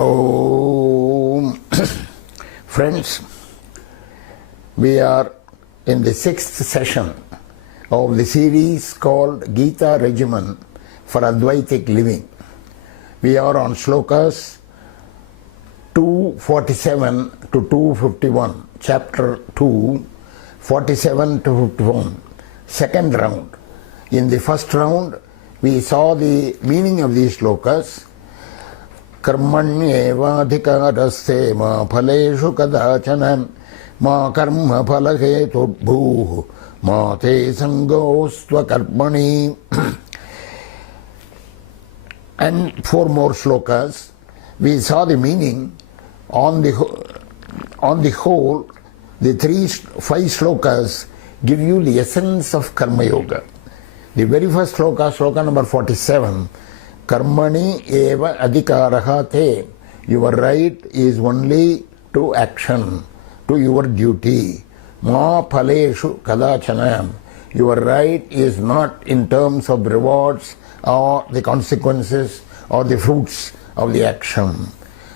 Om. Friends, we are in the 6th session of the series called Gita Regimen for Advaitic Living. We are on slokas 247 to 251, chapter 2, 47 to 51, second round. In the first round, we saw the meaning of these slokas. Karmanyeva adhikarasya ma phaleshu kadachana ma karma phalahetubhuh ma te sangostva karmani. And 4 more slokas. We saw the meaning. On the whole, the 5 slokas give you the essence of Karma Yoga. The very first sloka, sloka number 47, Karmani eva adhikaraha te. Your right is only to action, to your duty. Ma phaleshu kadachanam. Your right is not in terms of rewards or the consequences or the fruits of the action.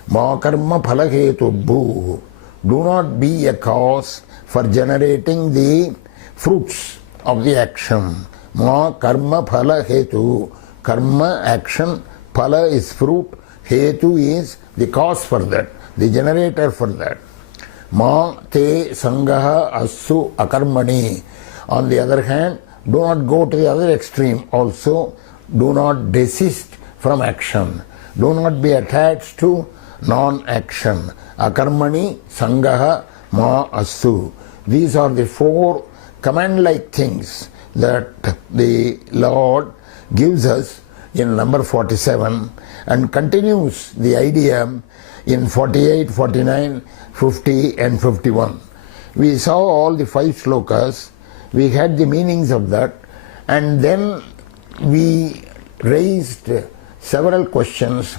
Ma karma phalahetubhuh. Do not be a cause for generating the fruits of the action. Ma karma phalahetu. Karma, action, phala is fruit, hetu is the cause for that, the generator for that. Ma te sangaha assu akarmani. On the other hand, do not go to the other extreme also. Do not desist from action. Do not be attached to non-action. Akarmani, sangaha, ma assu. These are the 4 command-like things that the Lord gives us in number 47 and continues the idea in 48, 49, 50 and 51. We saw all the 5 slokas, we had the meanings of that, and then we raised several questions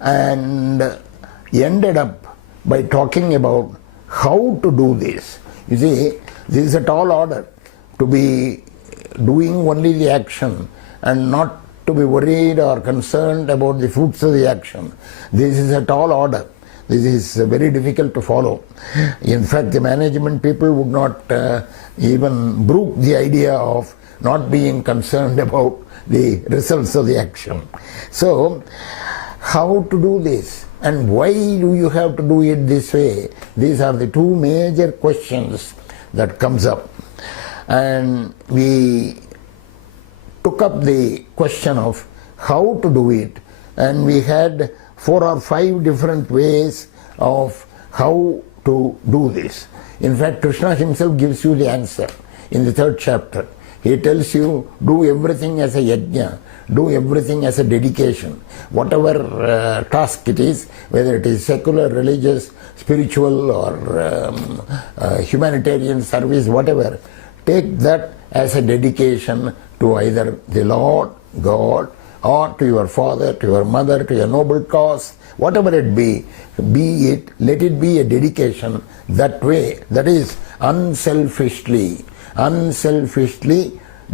and ended up by talking about how to do this. You see, this is a tall order, to be doing only the action and not to be worried or concerned about the fruits of the action. This is a tall order. This is very difficult to follow. In fact, the management people would not even brook the idea of not being concerned about the results of the action. So, how to do this? And why do you have to do it this way? These are the 2 major questions that comes up. And we took up the question of how to do it, and we had 4 or 5 different ways of how to do this. In fact, Krishna himself gives you the answer in the 3rd chapter. He tells you, do everything as a yajna, do everything as a dedication. Whatever task it is, whether it is secular, religious, spiritual or humanitarian service, whatever, take that as a dedication to either the Lord, God, or to your father, to your mother, to your noble cause, whatever it be it, let it be a dedication that way, that is unselfishly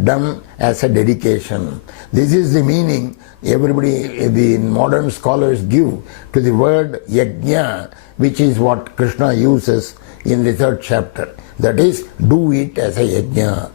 done as a dedication. This is the meaning everybody, the modern scholars give to the word yajna, which is what Krishna uses in the 3rd chapter. That is, do it as a yajna.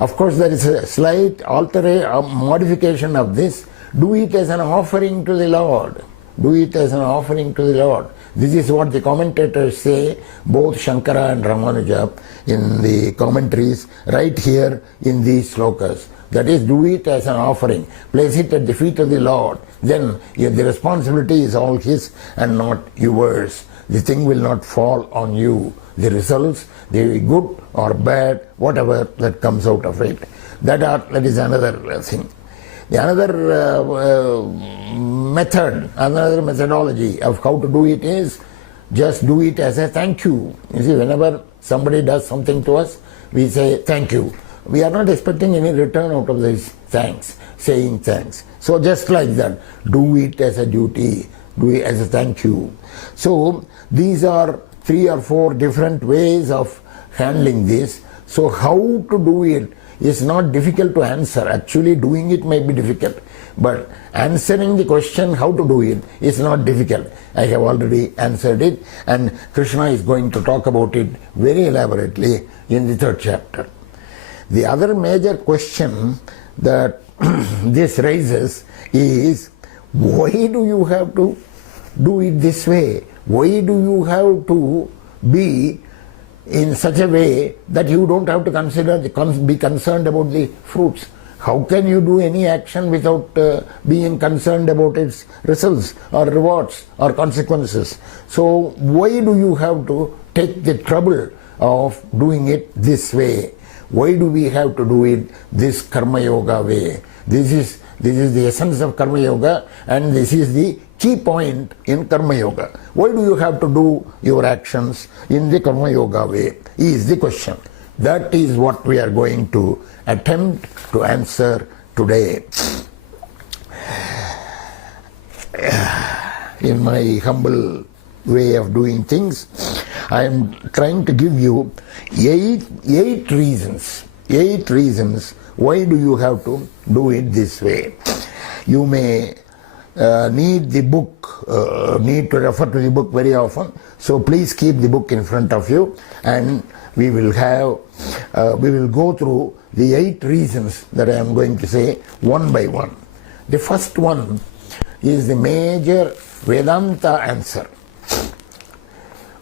Of course, there is a slight modification of this. Do it as an offering to the Lord. Do it as an offering to the Lord. This is what the commentators say, both Shankara and Ramanuja, in the commentaries, right here in these slokas. That is, do it as an offering. Place it at the feet of the Lord. Then the responsibility is all His and not yours. The thing will not fall on you. The results, they be good or bad, whatever that comes out of it. That is another thing. The another method, another methodology of how to do it is just do it as a thank you. You see, whenever somebody does something to us, we say thank you. We are not expecting any return out of this thanks, saying thanks. So just like that, do it as a duty, do it as a thank you. So these are 3 or 4 different ways of handling this. So how to do it is not difficult to answer. Actually, doing it may be difficult. But answering the question how to do it is not difficult. I have already answered it, and Krishna is going to talk about it very elaborately in the 3rd chapter. The other major question that this raises is, why do you have to do it this way? Why do you have to be in such a way that you don't have to be concerned about the fruits? How can you do any action without being concerned about its results or rewards or consequences? So why do you have to take the trouble of doing it this way? Why do we have to do it this Karma Yoga way? This is the essence of Karma Yoga, and this is the key point in Karma Yoga. Why do you have to do your actions in the Karma Yoga way is the question. That is what we are going to attempt to answer today. In my humble way of doing things, I am trying to give you eight reasons why do you have to do it this way. You may need the book, need to refer to the book very often, so please keep the book in front of you, and we will go through the 8 reasons that I am going to say one by one. The first one is the major Vedanta answer.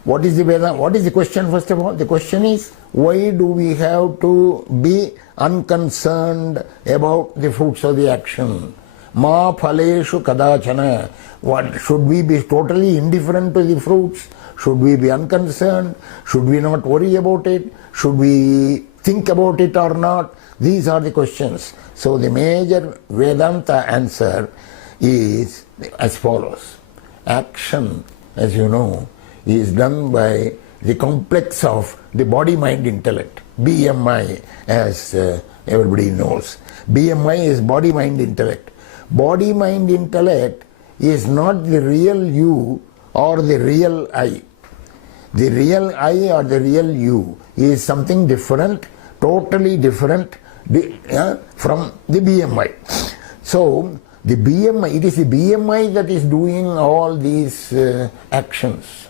What is the question first of all? The question is, why do we have to be unconcerned about the fruits of the action? Ma phaleshu kadachana. What, should we be totally indifferent to the fruits? Should we be unconcerned? Should we not worry about it? Should we think about it or not? These are the questions. So the major Vedanta answer is as follows. Action, as you know, is done by the complex of the body, mind, intellect. BMI, as everybody knows. BMI is body, mind, intellect. Body, mind, intellect is not the real you or the real I. The real I or the real you is something different, totally different from the BMI. So the BMI, it is the BMI that is doing all these actions.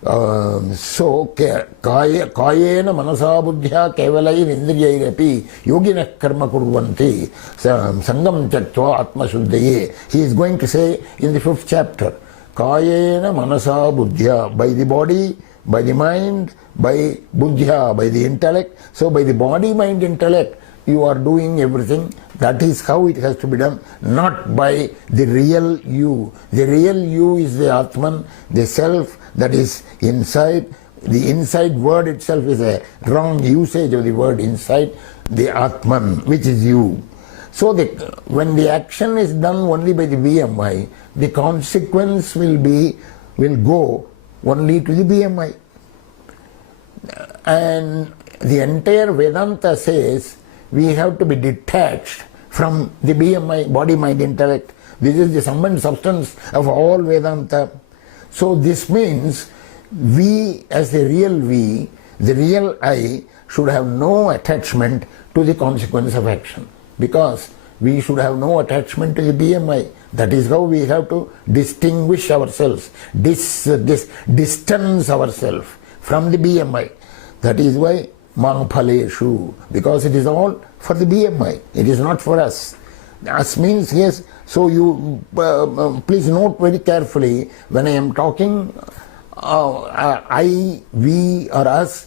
So kayena manasa buddhya kevalai indriyairapi yoginah karma kurvanti sangam chaktva atma shuddhaye. He is going to say in the 5th chapter, kayena manasa buddhya, by the body, by the mind, by buddhya, by the intellect. So by the body, mind, intellect, you are doing everything. That is how it has to be done, not by the real you. The real you is the Atman, the self that is inside. The inside word itself is a wrong usage of the word inside, the Atman, which is you. So when the action is done only by the BMI, the consequence will go only to the BMI. And the entire Vedanta says we have to be detached from the BMI, body, mind, intellect. This is the sum and substance of all Vedanta. So this means we, as the real I, should have no attachment to the consequence of action, because we should have no attachment to the BMI. That is how we have to distinguish ourselves, distance ourselves from the BMI. That is why ma phaleshu, because it is all for the BMI, it is not for us. Us means, yes, so you please note very carefully when I am talking I, we or us,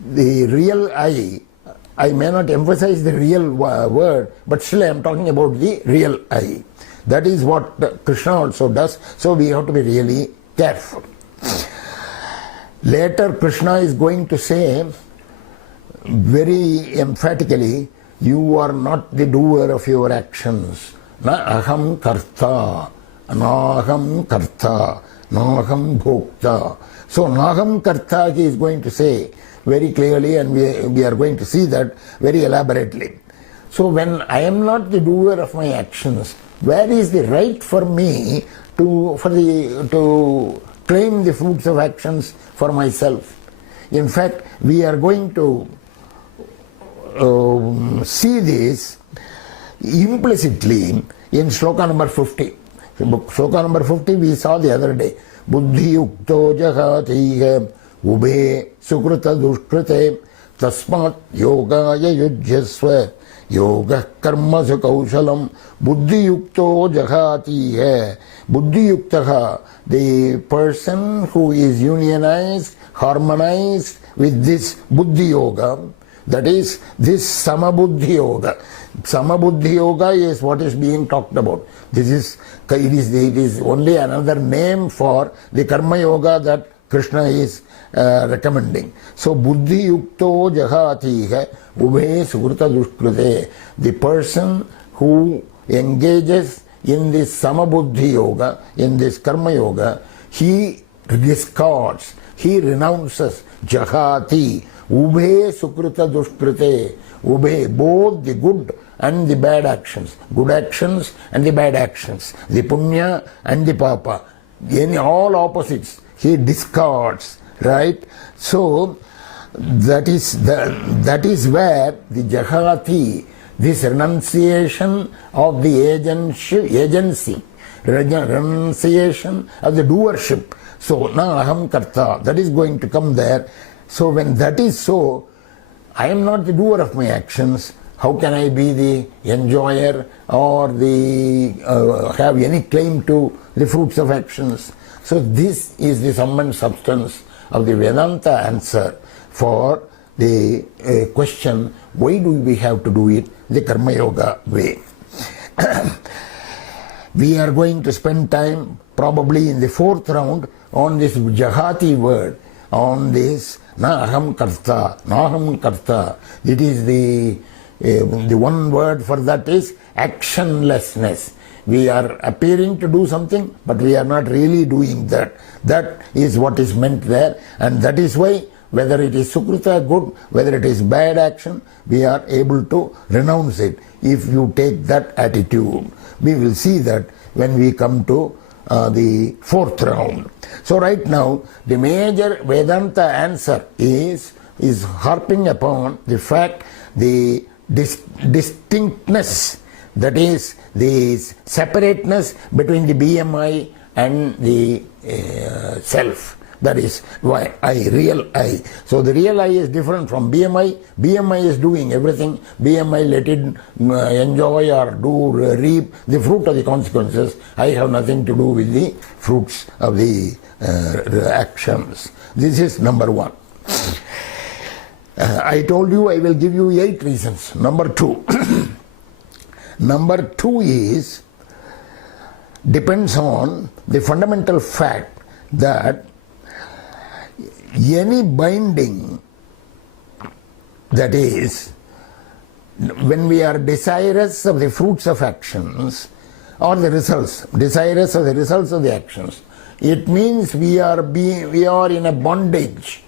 the real I may not emphasize the real word, but still I am talking about the real I. That is what Krishna also does, so we have to be really careful. Later Krishna is going to say very emphatically, you are not the doer of your actions. Na aham karta, naham karta, naham bhokta. So naham karta he is going to say very clearly, and we are going to see that very elaborately. So when I am not the doer of my actions, where is the right for me to claim the fruits of actions for myself? In fact, we are going to see this implicitly in shloka number 50. Shloka number 50 we saw the other day. Buddhi yukto jahatiha ube sukruta dushkrite tasmat yogaya yujyasva yoga karma su kaushalam. Buddhi yukto jahatiha. Buddhi yuktaha, the person who is unionized, harmonized with this buddhi yoga, that is this samabuddhi yoga. Samabuddhi yoga is what is being talked about. It is only another name for the karma yoga that Krishna is recommending. So buddhi yukto jahatiha ube sukruta dushkrute. The person who engages in this samabuddhi yoga, in this karma yoga, he discards, he renounces jahati, ube sukruta dushkrite, ube, both the good and the bad actions, good actions and the bad actions, the punya and the papa, all opposites, he discards, right? So that is where the jahati, this renunciation of the agency, renunciation of the doership. So, na aham karta, that is going to come there. So when that is so, I am not the doer of my actions. How can I be the enjoyer or the have any claim to the fruits of actions? So this is the sum and substance of the Vedanta answer for the question, why do we have to do it the Karma Yoga way? We are going to spend time probably in the fourth round on this Jahati word, on this na aham karta, na aham karta. It is the one word for that is actionlessness. We are appearing to do something, but we are not really doing that. That is what is meant there, and that is why whether it is sukruta, good, whether it is bad action, we are able to renounce it. If you take that attitude, we will see that when we come to the fourth round. So right now, the major Vedanta answer is harping upon the fact, the distinctness, that is the separateness between the BMI and the self. That is why real I. So the real I is different from BMI. BMI is doing everything. BMI let it enjoy or do reap the fruit of the consequences. I have nothing to do with the fruits of the actions. This is number one. I told you I will give you 8 reasons. Number 2. Number 2 is depends on the fundamental fact that any binding, that is, when we are desirous of the fruits of actions or the results, desirous of the results of the actions, it means we are in a bondage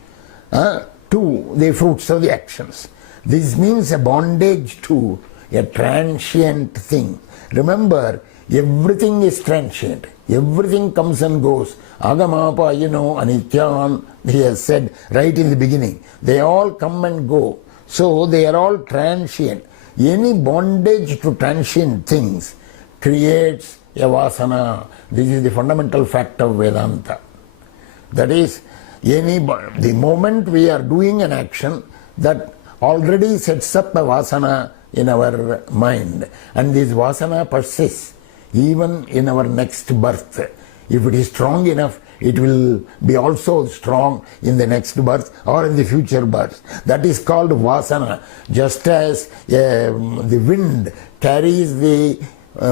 to the fruits of the actions. This means a bondage to a transient thing. Remember, everything is transient. Everything comes and goes. Agamapa, Anityan, he has said right in the beginning. They all come and go. So they are all transient. Any bondage to transient things creates a vasana. This is the fundamental fact of Vedanta. That is, the moment we are doing an action, that already sets up a vasana in our mind. And this vasana persists even in our next birth. If it is strong enough, it will be also strong in the next birth or in the future birth. That is called vasana. Just as the wind carries the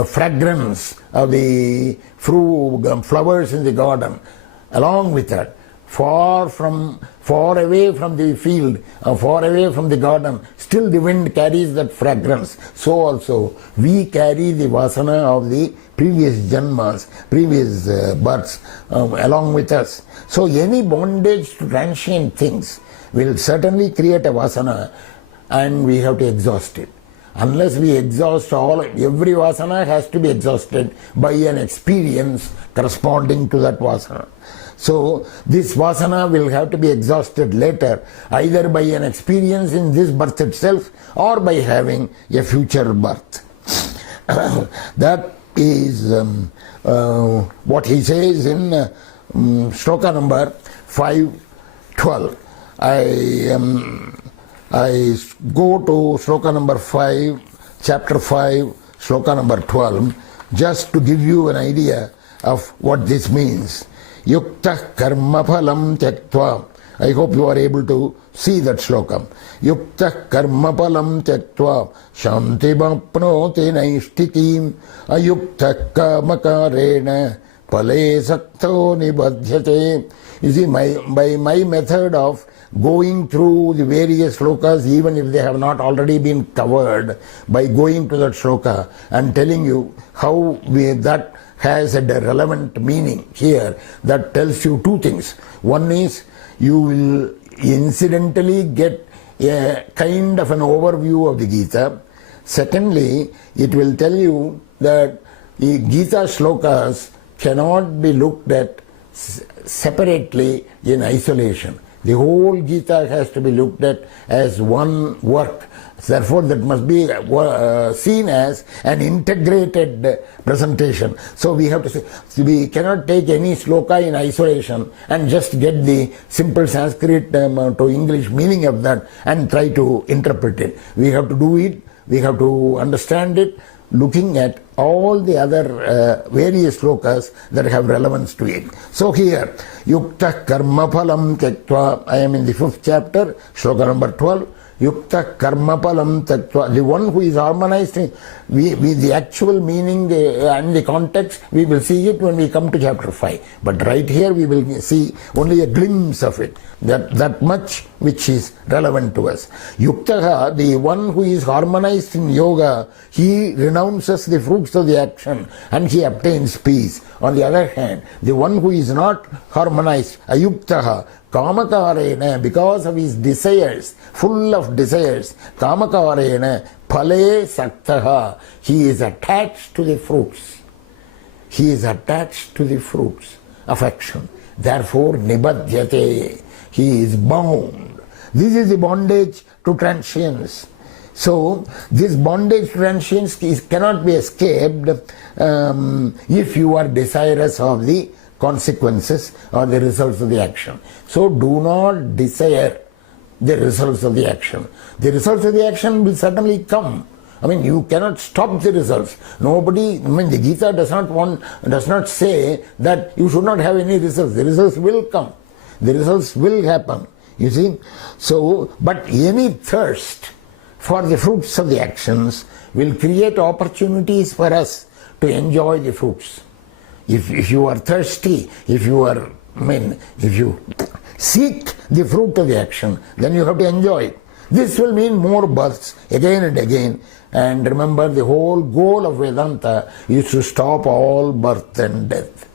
fragrance of the flowers in the garden along with that, far away from the field, far away from the garden, still the wind carries that fragrance. So also we carry the vasana of the previous janmas, previous births along with us. So any bondage to transient things will certainly create a vasana, and we have to exhaust it. Unless we exhaust every vasana has to be exhausted by an experience corresponding to that vasana. So this vasana will have to be exhausted later, either by an experience in this birth itself or by having a future birth. That is what he says in shloka number 512. I go to shloka number 5, chapter 5, shloka number 12, just to give you an idea of what this means. Yukta karma phalam tyaktva. I hope you are able to see that shloka. Yukta karma phalam tyaktva shanti vapnoti naishtitim ayukta kamakarena pale sakto nibadhyate. You see, by my method of going through the various shlokas, even if they have not already been covered, by going to that shloka and telling you how that has a relevant meaning here, that tells you two things. One is you will incidentally get a kind of an overview of the Gita. Secondly, it will tell you that the Gita shlokas cannot be looked at separately in isolation. The whole Gita has to be looked at as one work. Therefore, that must be seen as an integrated presentation. So we have to say, we cannot take any sloka in isolation and just get the simple Sanskrit to English meaning of that and try to interpret it. We have to do it, we have to understand it, looking at all the other various slokas that have relevance to it. So here, Yukta Karma Phalam Tyaktva, I am in the 5th chapter, shloka number 12. Yukta Karma Phalam Tyaktva, the one who is harmonized, with the actual meaning and the context, we will see it when we come to chapter 5. But right here we will see only a glimpse of it, that much which is relevant to us. Yuktaha, the one who is harmonized in yoga, he renounces the fruits of the action and he obtains peace. On the other hand, the one who is not harmonized, ayuktaha, kamakarena, because of his desires, full of desires, kamakarena, phale saktaha, he is attached to the fruits. He is attached to the fruits of action. Therefore, nibadhyate, he is bound. This is the bondage to transience. So, this bondage to transience cannot be escaped if you are desirous of the consequences or the results of the action. So, do not desire the results of the action. The results of the action will certainly come. I mean, you cannot stop the results. The Gita does not say that you should not have any results. The results will come. The results will happen. You see? So, but any thirst for the fruits of the actions will create opportunities for us to enjoy the fruits. If you are thirsty, if you seek the fruit of the action, then you have to enjoy it. This will mean more births again and again. And remember, the whole goal of Vedanta is to stop all birth and death.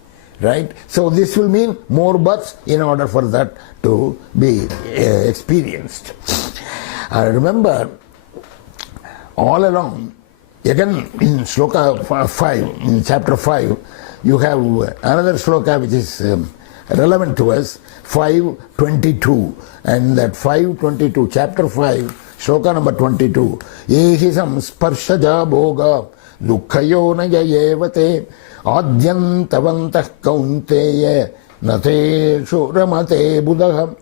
Right? So this will mean more births in order for that to be experienced. I remember all along, again in shloka 5, in chapter 5, you have another shloka which is relevant to us, 5:22, and that 5:22, chapter 5, shloka number 22, Ehi samsparshaja bhoga dukkhayo na yayevate adyantavantah kaunteya nateshu ramate buddha.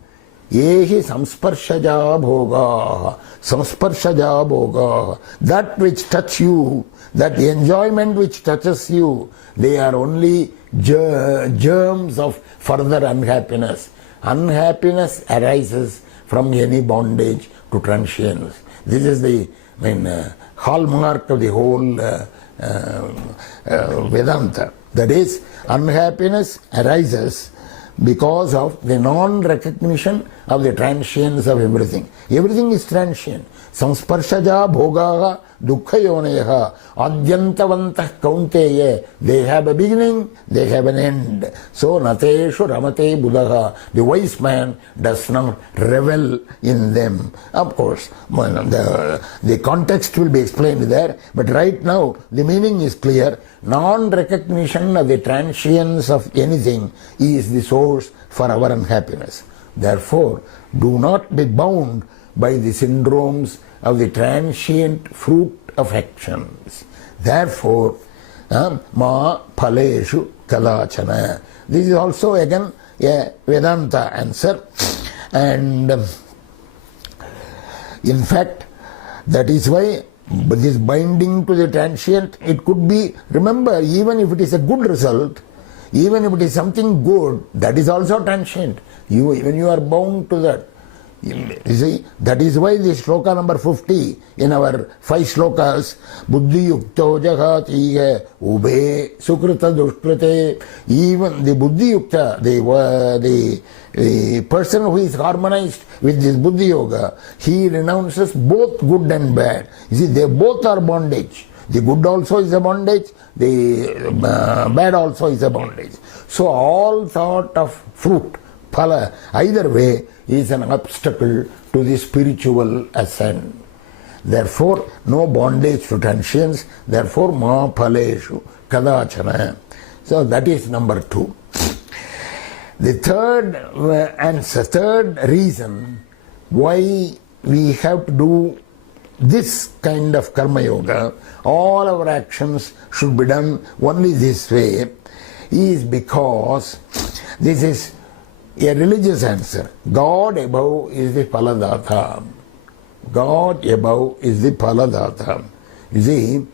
Yehi samsparshaja bhoga. Samsparshaja bhoga. That which touch you, that enjoyment which touches you, they are only germs of further unhappiness. Unhappiness arises from any bondage to transience. This is the hallmark of the whole Vedanta. That is, unhappiness arises because of the non-recognition of the transience of everything. Everything is transient. Samsparshaja bhogaha dukkhayoneha adyantavantah kaunteya. They have a beginning, they have an end. So nateshu ramate buddha. The wise man does not revel in them. Of course, the context will be explained there, but right now the meaning is clear. Non-recognition of the transience of anything is the source for our unhappiness. Therefore, do not be bound by the syndromes of the transient fruit of actions. Therefore, ma phaleshu kadachana. This is also again a Vedanta answer, and in fact, that is why this binding to the transient, it could be, remember, even if it is a good result, even if it is something good, that is also transient. When you are bound to that. You see, that is why this shloka number 50 in our 5 shlokas, buddhi yukta jagati ube sukrita dushkrite, even the buddhi yukta, the person who is harmonized with this buddhi yoga, he renounces both good and bad. You see, they both are bondage. The good also is a bondage, the bad also is a bondage. So all sort of fruit, phala, either way, is an obstacle to the spiritual ascent. Therefore, no bondage to transience. Therefore, ma phaleshu kadachana. So that is number 2. The third answer, third reason why we have to do this kind of karma yoga, all our actions should be done only this way, is because this is a religious answer. God above is the phaladata. God above is the phaladata. You see,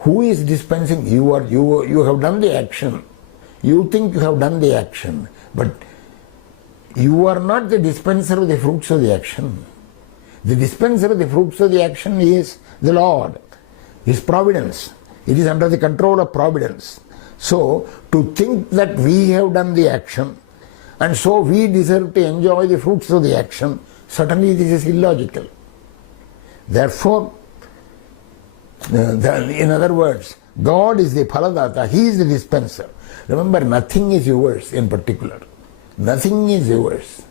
who is dispensing? You have done the action. You think you have done the action, but you are not the dispenser of the fruits of the action. The dispenser of the fruits of the action is the Lord, His providence. It is under the control of providence. So, to think that we have done the action and so we deserve to enjoy the fruits of the action, certainly this is illogical. Therefore, in other words, God is the phaladata, He is the dispenser. Remember, nothing is yours in particular. Nothing is yours.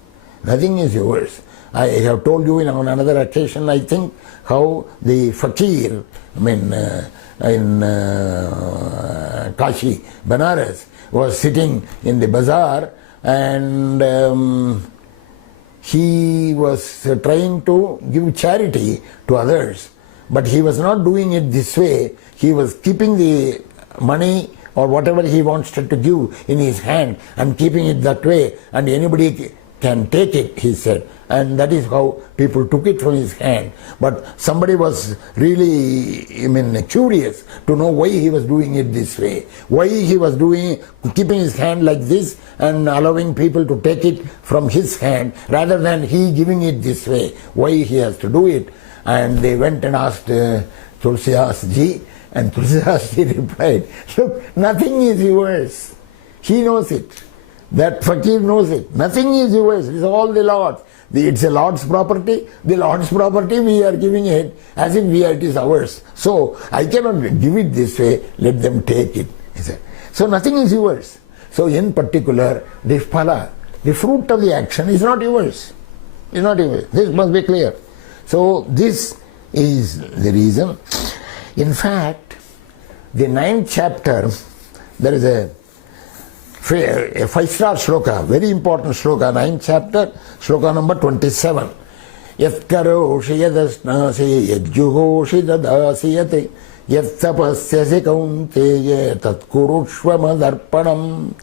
Nothing is yours. I have told you on another occasion, I think, how the fakir, in Kashi, Banaras, was sitting in the bazaar and he was trying to give charity to others, but he was not doing it this way. He was keeping the money or whatever he wants to give in his hand and keeping it that way, and anybody can take it, he said. And that is how people took it from his hand. But somebody was really, curious to know why he was doing it this way. Why he was keeping his hand like this and allowing people to take it from his hand rather than he giving it this way. Why he has to do it. And they went and asked Tulsidas Ji, and Tulsidas Ji replied, look, nothing is yours. He knows it. That fakir knows it. Nothing is yours. It is all the Lord's. It's a Lord's property. The Lord's property, we are giving it as if it is ours. So I cannot give it this way. Let them take it. He said. So nothing is yours. So in particular, the phala, the fruit of the action is not yours. It's not yours. This must be clear. So this is the reason. In fact, the 9th chapter, there is a 5-star shloka, very important shloka, 9th chapter, shloka number 27. Yat karoshi yadasnasi yadjuhoshi dadasiyate yat tapasyasi kaunteya tat kurushva madarpanam.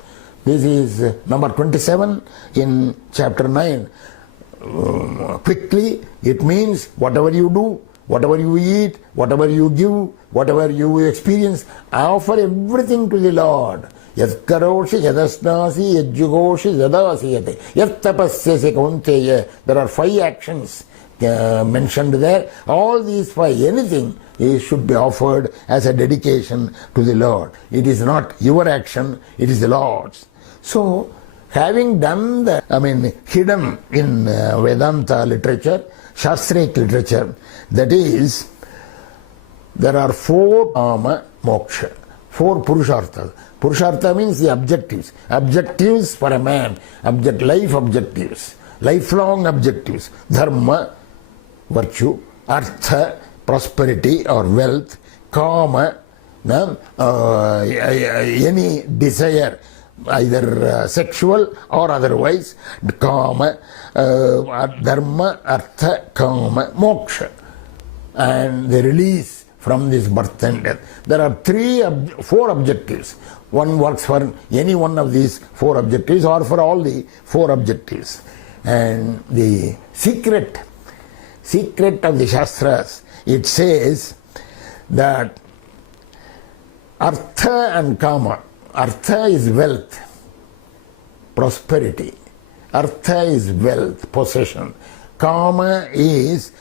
This is number 27 in chapter 9. Quickly, it means whatever you do, whatever you eat, whatever you give, whatever you experience, offer everything to the Lord. Yat karoshi yadasnasi yadjugoshi zadasiyate yat tapasyasi kaunteya. There are 5 actions mentioned there. All these 5, anything should be offered as a dedication to the Lord. It is not your action, it is the Lord's. So, having done that, hidden in Vedanta literature, Shastric literature, that is, there are 4 Kama Moksha, 4 Purusharthas. Purushartha means the objectives. Objectives for a man, life objectives, lifelong objectives. Dharma, virtue, Artha, prosperity or wealth, Kama, any desire, either sexual or otherwise, Kama, Dharma, Artha, Kama, Moksha. And the release from this birth and death. There are four objectives. One works for any one of these four objectives or for all the four objectives. And the secret of the Shastras, it says that Artha and Kama. Artha is wealth, prosperity. Artha is wealth, possession. Kama is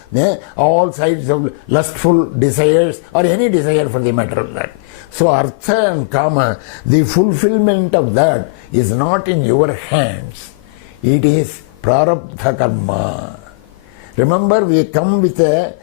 all sides of lustful desires or any desire for the matter of that. So Artha and Kama, the fulfillment of that is not in your hands. It is Prarabdha Karma. Remember, we come with a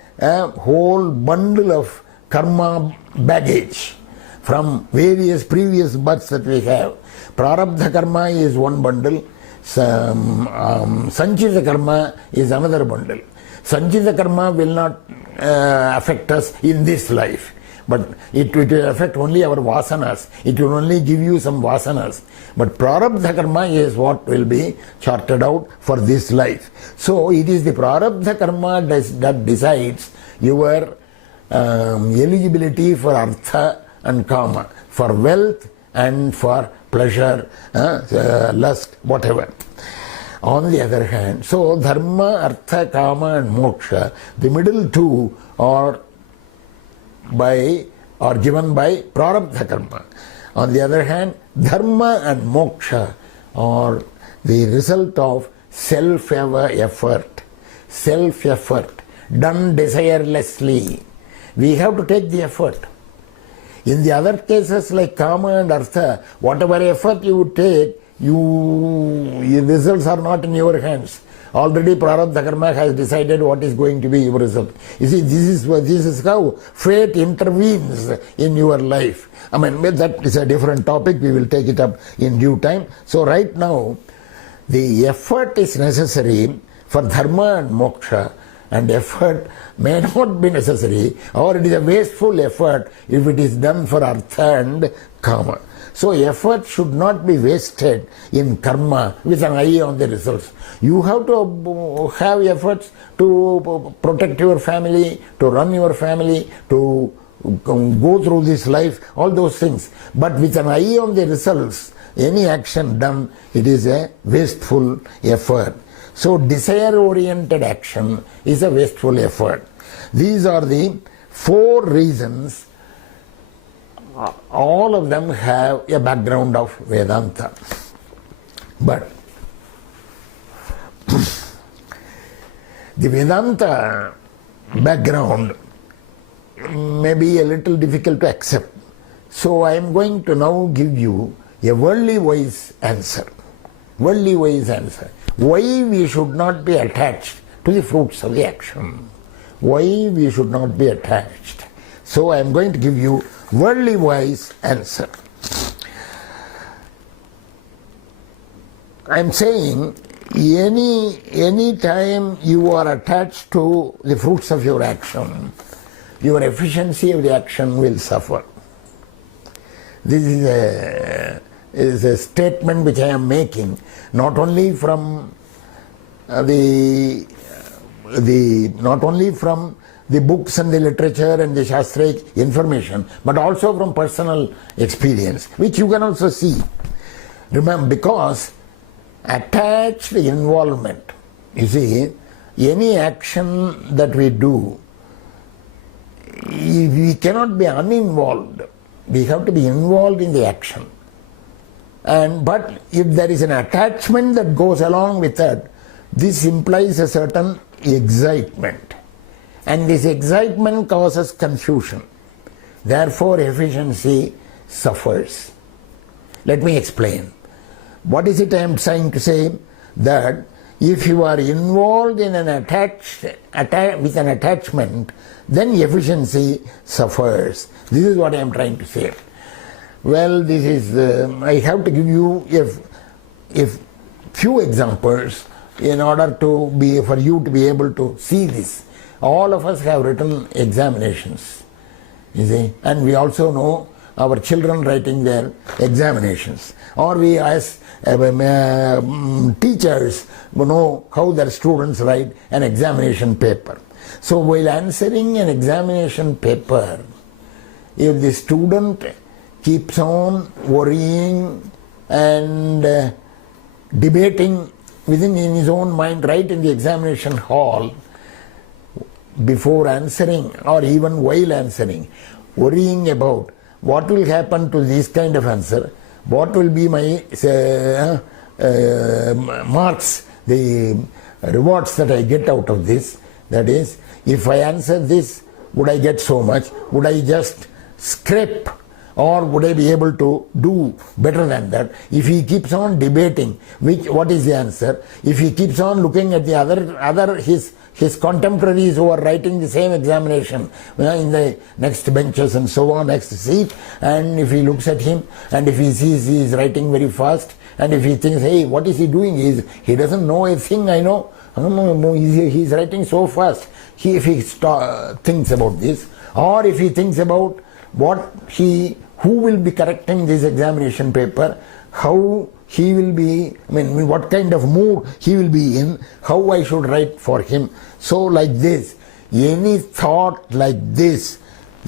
whole bundle of karma baggage from various previous births that we have. Prarabdha Karma is one bundle. Sanchita Karma is another bundle. Sanchita Karma will not affect us in this life, but it will affect only our vasanas. It will only give you some vasanas. But Prarabdha Karma is what will be charted out for this life. So it is the Prarabdha Karma that decides your eligibility for Artha and Kama, for wealth and for pleasure, lust, whatever. On the other hand, so Dharma, Artha, Kama and Moksha, the middle two are given by Prarabdha Karma. On the other hand, Dharma and Moksha are the result of self-effort, done desirelessly. We have to take the effort. In the other cases like Kama and Artha, whatever effort you would take, your results are not in your hands. Already Prarabdha Karma has decided what is going to be your result. You see, this is how fate intervenes in your life. I mean, that is a different topic. We will take it up in due time. So right now, the effort is necessary for Dharma and Moksha, and effort may not be necessary, or it is a wasteful effort if it is done for Artha and Kama. So effort should not be wasted in karma with an eye on the results. You have to have efforts to protect your family, to run your family, to go through this life, all those things. But with an eye on the results, any action done, it is a wasteful effort. So desire-oriented action is a wasteful effort. These are the four reasons. All of them have a background of Vedanta. But the Vedanta background may be a little difficult to accept. So I am going to now give you a worldly wise answer. Worldly wise answer. Why we should not be attached to the fruits of the action. Why we should not be attached. So I am going to give you worldly wise answer. I am saying any time you are attached to the fruits of your action, your efficiency of the action will suffer. This is a statement which I am making not only from the books and the literature and the Shastric information, but also from personal experience, which you can also see. Remember, because attached involvement, you see, any action that we do, we cannot be uninvolved. We have to be involved in the action. But if there is an attachment that goes along with that, this implies a certain excitement. And this excitement causes confusion. Therefore, efficiency suffers. Let me explain. What is it I am trying to say? That if you are involved in an with an attachment, then efficiency suffers. This is what I am trying to say. Well, this is, I have to give you a few examples in order to for you to be able to see this. All of us have written examinations, you see, and we also know our children writing their examinations. Or we as teachers know how their students write an examination paper. So while answering an examination paper, if the student keeps on worrying and debating within in his own mind right in the examination hall, before answering or even while answering, worrying about what will happen to this kind of answer, what will be my marks, the rewards that I get out of this. That is, if I answer this, would I get so much? Would I just scrape, or would I be able to do better than that? If he keeps on debating what is the answer, if he keeps on looking at the his contemporaries who are writing the same examination in the next benches and so on, next seat, and if he looks at him and if he sees he is writing very fast, and if he thinks, hey, what is he doing? He doesn't know a thing I know. He is writing so fast. If he thinks about this, or if he thinks about who will be correcting this examination paper, how he will be, what kind of mood he will be in, how I should write for him. So like this, any thought like this,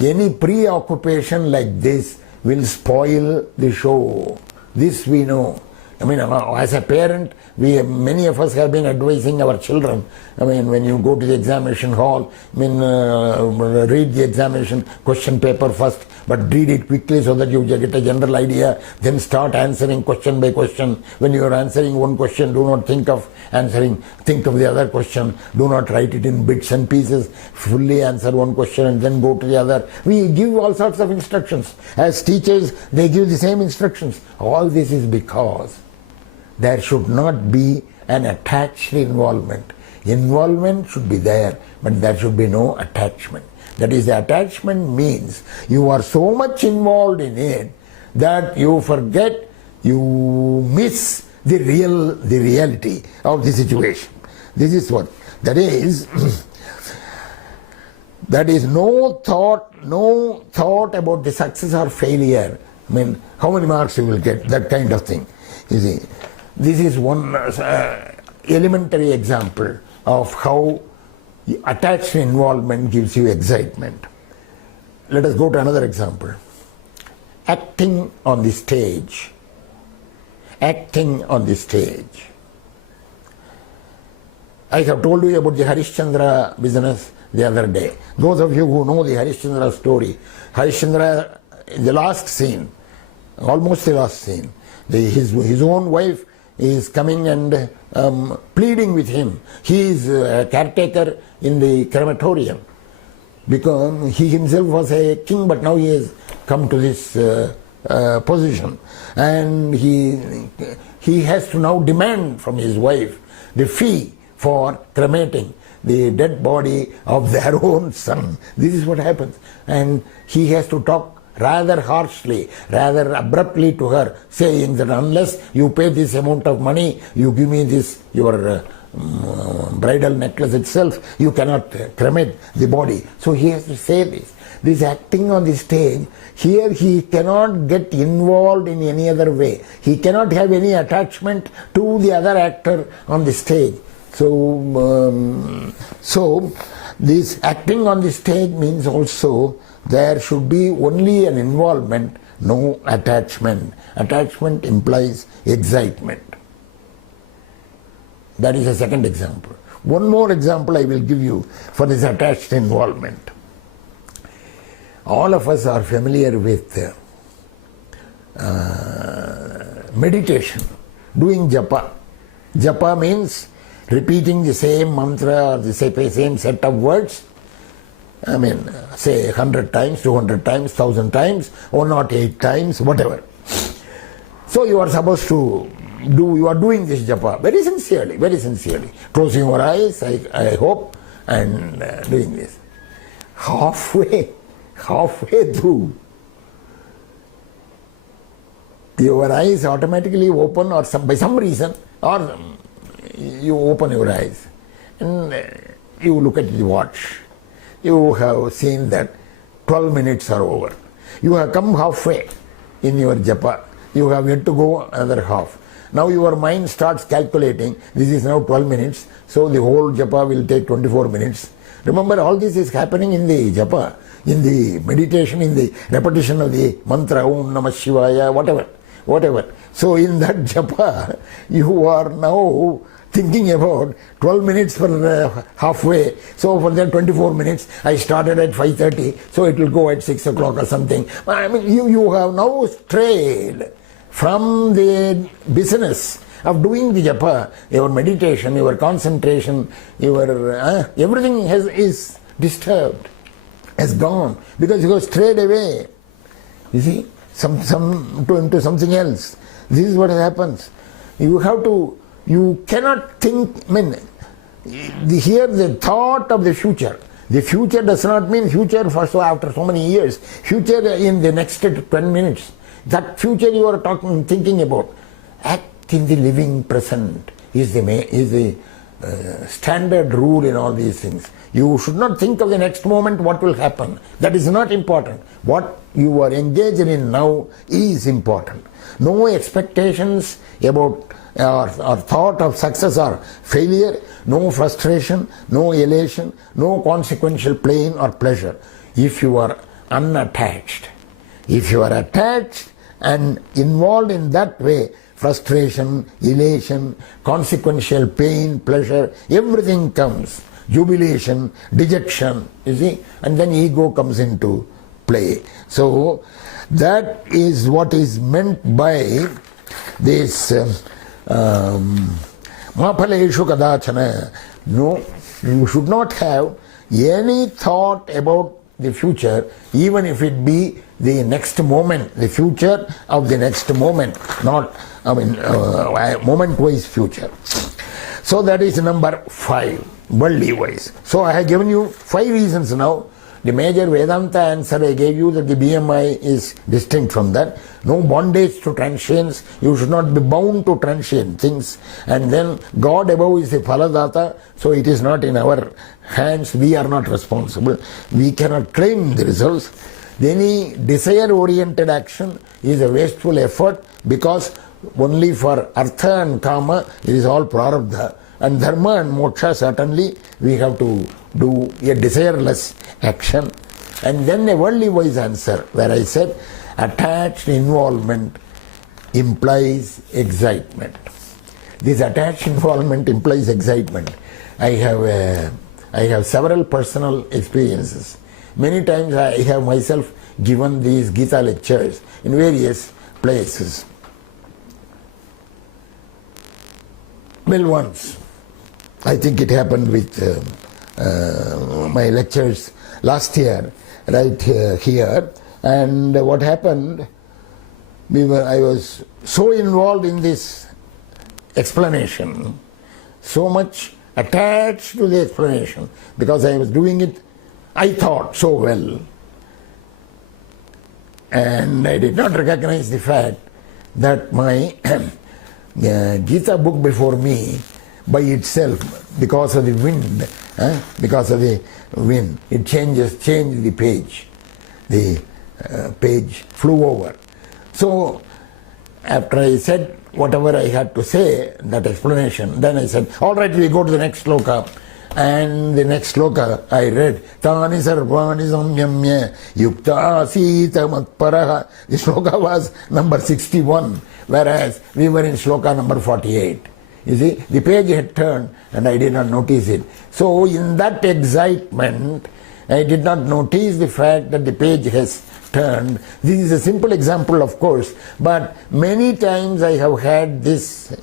any preoccupation like this will spoil the show. This we know. As a parent, many of us have been advising our children. When you go to the examination hall, read the examination question paper first, but read it quickly so that you get a general idea. Then start answering question by question. When you are answering one question, do not think of answering. Think of the other question. Do not write it in bits and pieces. Fully answer one question and then go to the other. We give all sorts of instructions. As teachers, they give the same instructions. All this is because there should not be an attached involvement. Involvement should be there, but there should be no attachment. That is, the attachment means you are so much involved in it that you forget, you miss the reality of the situation. This is what that is. That is no thought about the success or failure. How many marks you will get, that kind of thing. You see, this is one elementary example of how attached involvement gives you excitement. Let us go to another example. Acting on the stage. Acting on the stage. I have told you about the Harishchandra business the other day. Those of you who know the Harishchandra story, Harishchandra, the last scene, almost the last scene, his own wife is coming and pleading with him. He is a caretaker in the crematorium because he himself was a king, but now he has come to this position, and he has to now demand from his wife the fee for cremating the dead body of their own son. This is what happens, and he has to talk rather harshly, rather abruptly to her, saying that unless you pay this amount of money, you give me this, your bridal necklace itself, you cannot cremate the body. So he has to say this. This acting on the stage, here he cannot get involved in any other way. He cannot have any attachment to the other actor on the stage. So this acting on the stage means also there should be only an involvement, no attachment. Attachment implies excitement. That is a second example. One more example I will give you for this attached involvement. All of us are familiar with meditation, doing japa. Japa means repeating the same mantra or the same set of words. Say 100 times, 200 times, 1,000 times, 108 times, whatever. So you are supposed to you are doing this japa very sincerely, closing your eyes, I hope, and doing this. Halfway through, your eyes automatically open, or by some reason, or you open your eyes and you look at the watch. You have seen that 12 minutes are over. You have come halfway in your japa. You have yet to go another half. Now your mind starts calculating, this is now 12 minutes, so the whole japa will take 24 minutes. Remember, all this is happening in the japa, in the meditation, in the repetition of the mantra, Om Namah Shivaya, whatever. So in that japa, you are now thinking about 12 minutes for halfway. So for that 24 minutes, I started at 5:30, so it will go at 6 o'clock or something. I mean, you have now strayed from the business of doing the japa. Your meditation, your concentration, your everything is disturbed, has gone, because you have strayed away. You see, into something else. This is what happens. You cannot think, here the thought of the future. The future does not mean future after so many years. Future in the next 10 minutes. That future you are thinking about. Act in the living present is the standard rule in all these things. You should not think of the next moment what will happen. That is not important. What you are engaged in now is important. No expectations about or thought of success or failure, no frustration, no elation, no consequential pain or pleasure. If you are unattached, if you are attached and involved in that way, frustration, elation, consequential pain, pleasure, everything comes. Jubilation, dejection, you see, and then ego comes into play. So that is what is meant by this Maphaleshu kadachana. No, you should not have any thought about the future, even if it be the next moment, the future of the next moment, not, moment-wise future. So that is number 5, worldly wise. So I have given you 5 reasons now. The major Vedanta answer I gave you, that the BMI is distinct from that. No bondage to transience. You should not be bound to transient things. And then God above is the Phaladata, so it is not in our hands. We are not responsible. We cannot claim the results. Any desire-oriented action is a wasteful effort, because only for Artha and Kama it is all Prarabdha. And Dharma and Moksha, certainly we have to do a desireless action. And then a worldly wise answer, where I said attached involvement implies excitement. This attached involvement implies excitement. I have several personal experiences. Many times I have myself given these Gita lectures in various places. Well, once, I think it happened with my lectures last year, right here. And what happened, I was so involved in this explanation, so much attached to the explanation, because I was doing it, I thought, so well. And I did not recognize the fact that my Gita book before me, by itself, because of the wind, it changed the page. The page flew over. So after I said whatever I had to say, that explanation, then I said, all right, we go to the next sloka. And the next sloka I read, Tani sarvani samyamya yukta asita matparaha. The sloka was number 61, whereas we were in sloka number 48. You see, the page had turned and I did not notice it. So in that excitement, I did not notice the fact that the page has turned. This is a simple example, of course, but many times I have had this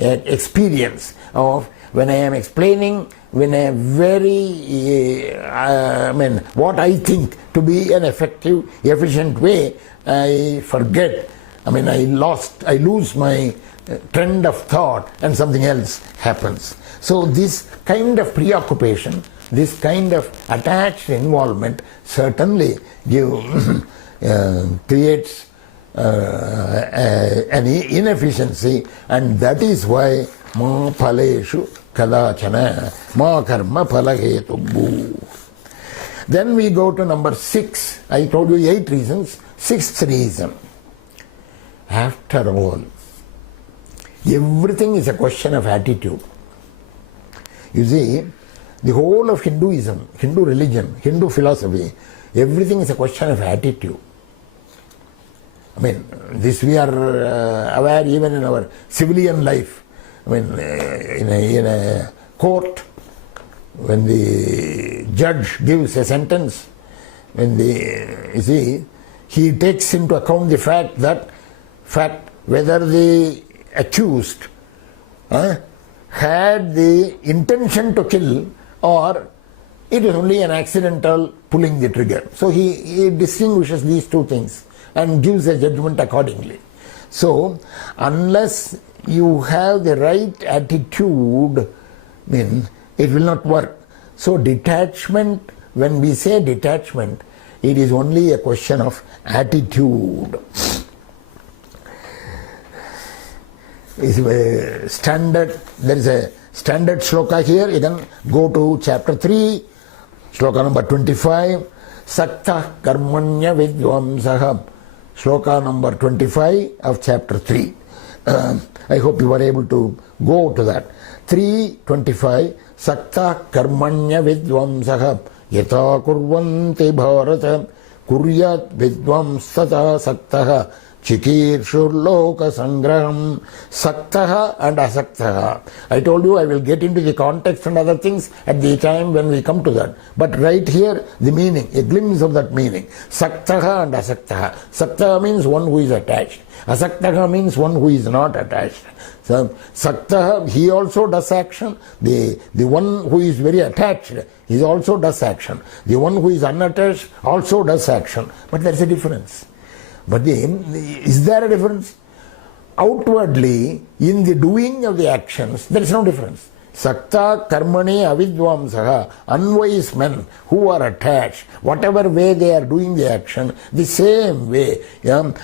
experience of when I am explaining in a very, what I think to be an effective, efficient way, I forget. I lose my trend of thought and something else happens. So this kind of preoccupation, this kind of attached involvement certainly creates an inefficiency, and that is why ma phaleshu kadachana ma karma phalahetubhu. Then we go to number 6. I told you 8 reasons. 6th reason. After all, everything is a question of attitude. You see, the whole of Hinduism, Hindu religion, Hindu philosophy, everything is a question of attitude. I mean, this we are aware even in our civilian life. I mean, in a court, when the judge gives a sentence, he takes into account the fact whether the accused had the intention to kill or it was only an accidental pulling the trigger. So he distinguishes these two things and gives a judgment accordingly. So unless you have the right attitude, it will not work. So detachment, when we say detachment, it is only a question of attitude. There is a standard shloka here. You can go to chapter 3, shloka number 25. Sakta karmanya vidvamsaha. Shloka number 25 of chapter 3. I hope you were able to go to that. 3:25. Sakta karmanya vidvamsaha. Yata kurvanti bharata. Kuryat vidvamsata saktaha. Chikirshur loka sangraham. Saktaha and asaktaha. I told you I will get into the context and other things at the time when we come to that. But right here, the meaning, a glimpse of that meaning. Saktaha and asaktaha. Saktaha means one who is attached. Asaktaha means one who is not attached. So, Saktaha, he also does action. The one who is very attached, he also does action. The one who is unattached also does action. But there is a difference. But is there a difference? Outwardly, in the doing of the actions, there is no difference. Sakta karmane avidvamsaha, unwise men who are attached, whatever way they are doing the action, the same way. Kuryat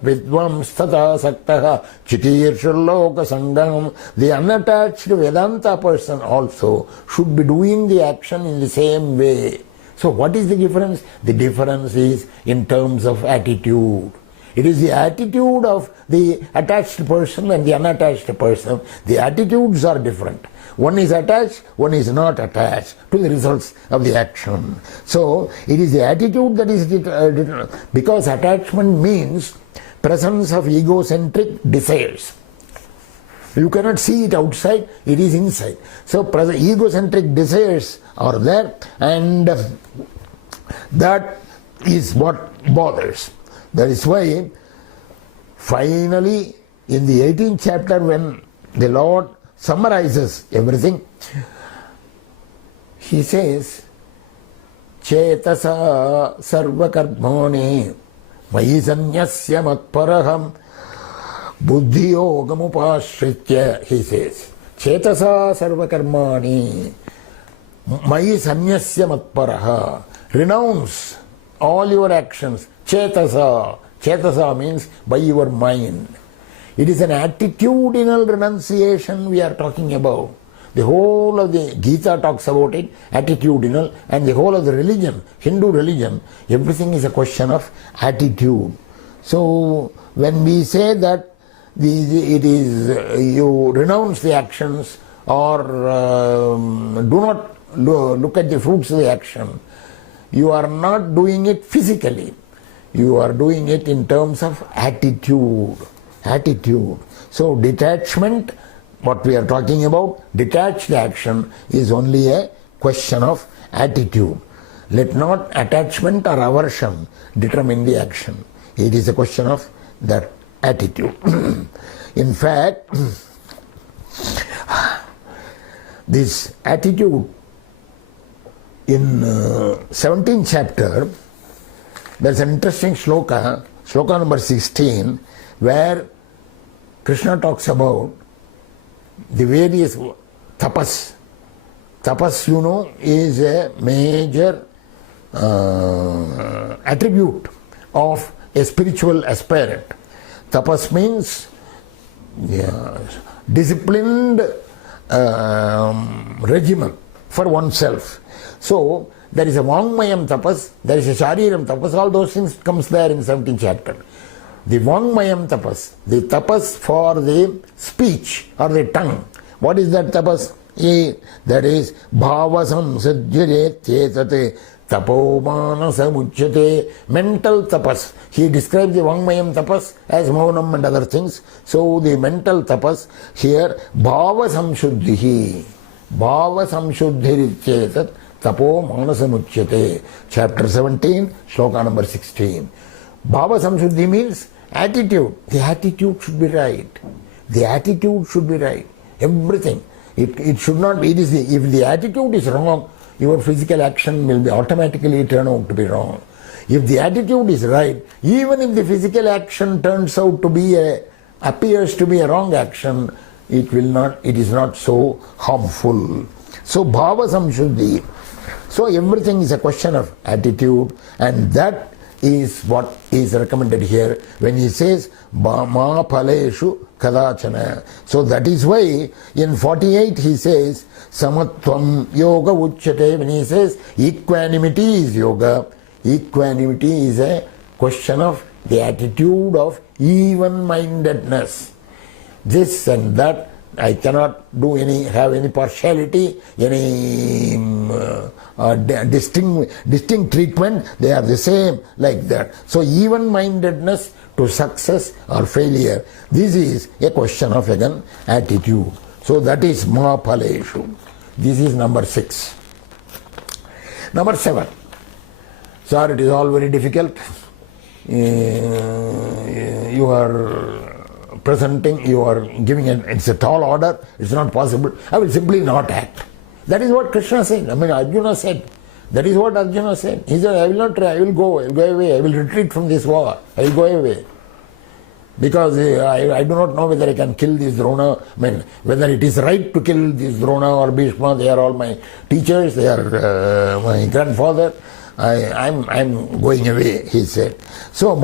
vidvamstata saktaha chitirshaloka sangam. The unattached Vedanta person also should be doing the action in the same way. So what is the difference? The difference is in terms of attitude. It is the attitude of the attached person and the unattached person. The attitudes are different. One is attached, one is not attached to the results of the action. So it is the attitude that is because attachment means presence of egocentric desires. You cannot see it outside, it is inside. So egocentric desires are there, and that is what bothers. That is why finally in the 18th chapter, when the Lord summarizes everything, he says, Chetasa sarva karmani mayi sanyasya matparaham buddhi yogam upashritya, he says. Chetasa sarva karmani mayi sanyasya matparaha. Renounce all your actions. Chetasa. Chetasa means by your mind. It is an attitudinal renunciation we are talking about. The whole of the Gita talks about it, attitudinal, and the whole of the religion, Hindu religion, everything is a question of attitude. So when we say that it is you renounce the actions or do not look at the fruits of the action, you are not doing it physically. You are doing it in terms of attitude. Attitude. So detachment, what we are talking about, detached action is only a question of attitude. Let not attachment or aversion determine the action. It is a question of that attitude. In fact, this attitude in 17th chapter, there's an interesting shloka, shloka number 16, where Krishna talks about the various tapas. Tapas, you know, is a major attribute of a spiritual aspirant. Tapas means disciplined regimen for oneself. So there is a Vangmayam tapas, there is a Shariram tapas, all those things comes there in 17th chapter. The Vangmayam tapas, the tapas for the speech or the tongue. What is that tapas? That is bhava samsajyate chetate tapomana samujyate. Mental tapas. He describes the Vangmayam tapas as maunam and other things. So the mental tapas here, bhava samshuddhihi. Bhava samshuddhiri chetat tapo manasamuchyate. Chapter 17, shloka number 16. Bhava samshuddhi means attitude. The attitude should be right. The attitude should be right. Everything. It should not be. If the attitude is wrong, your physical action will be automatically turn out to be wrong. If the attitude is right, even if the physical action turns out to be appears to be a wrong action, it is not so harmful. So bhava samshuddhi. So everything is a question of attitude, and that is what is recommended here when he says ma phaleshu kadachana. So that is why in 48 he says samatvam yoga uchyate. When he says equanimity is yoga, equanimity is a question of the attitude of even-mindedness. This and that, I cannot have any partiality, any distinct treatment. They are the same, like that. So even-mindedness to success or failure, this is a question of, again, attitude. So that is ma phaleshu. This is number 6. Number 7. Sir, it is all very difficult. You are presenting, you are giving it's a tall order, it's not possible. I will simply not act. That is what Krishna said. Arjuna said. That is what Arjuna said. He said, I will not try, I will go away, I will retreat from this war, I will go away. Because I do not know whether I can kill this Drona, whether it is right to kill this Drona or Bhishma. They are all my teachers, they are my grandfather. I'm going away, he said. So,